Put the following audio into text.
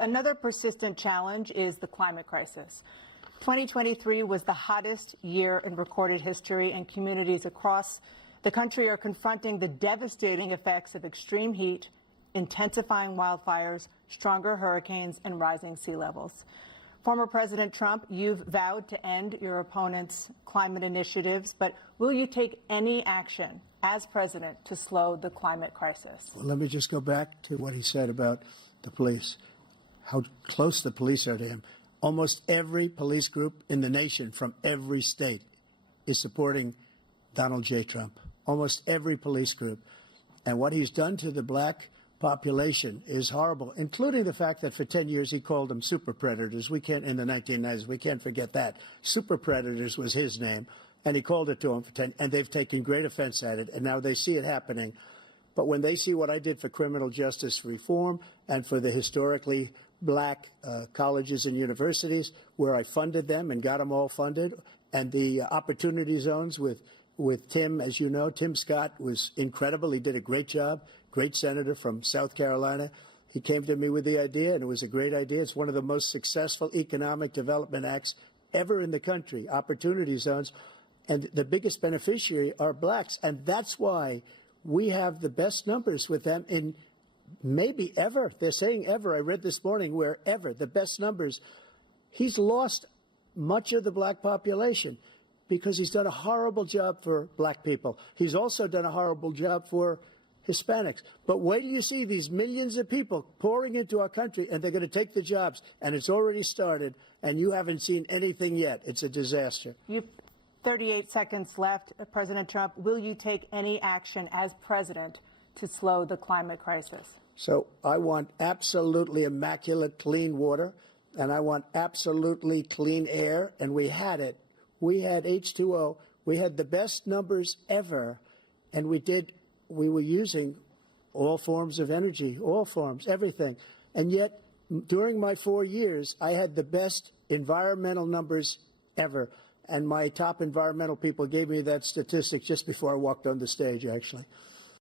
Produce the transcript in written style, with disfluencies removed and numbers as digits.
Another persistent challenge is the climate crisis. 2023 was the hottest year in recorded history, and communities across the country are confronting the devastating effects of extreme heat, intensifying wildfires, stronger hurricanes, and rising sea levels. Former President Trump, you've vowed to end your opponent's climate initiatives, but will you take any action as president to slow the climate crisis? Well, let me just go back to what he said about the police, how close the police are to him. Almost every police group in the nation from every state is supporting Donald J. Trump. Almost every police group. And what he's done to the black population is horrible, including the fact that for 10 years he called them super predators. We can't, in the 1990s, we can't forget that. Super predators was his name, and he called it to them for 10, and they've taken great offense at it, and now they see it happening. But when they see what I did for criminal justice reform and for the historically black colleges and universities, where I funded them and got them all funded, and the opportunity zones with Tim, as you know, Tim Scott was incredible. He did a great job, great senator from South Carolina. He came to me with the idea, and it was a great idea. It's one of the most successful economic development acts ever in the country, opportunity zones. And the biggest beneficiary are blacks. And that's why we have the best numbers with them in maybe ever. They're saying ever. I read this morning where ever, the best numbers. He's lost much of the black population because he's done a horrible job for black people. He's also done a horrible job for Hispanics. But wait till you see these millions of people pouring into our country, and they're going to take the jobs, and it's already started, and you haven't seen anything yet. It's a disaster. You 38 seconds left. President Trump, will you take any action as president to slow the climate crisis? So I want absolutely immaculate clean water, and I want absolutely clean air, and we had it. We had H2O. We had the best numbers ever, and we were using all forms of energy, all forms, everything. And yet, during my 4 years, I had the best environmental numbers ever. And my top environmental people gave me that statistic just before I walked on the stage, actually.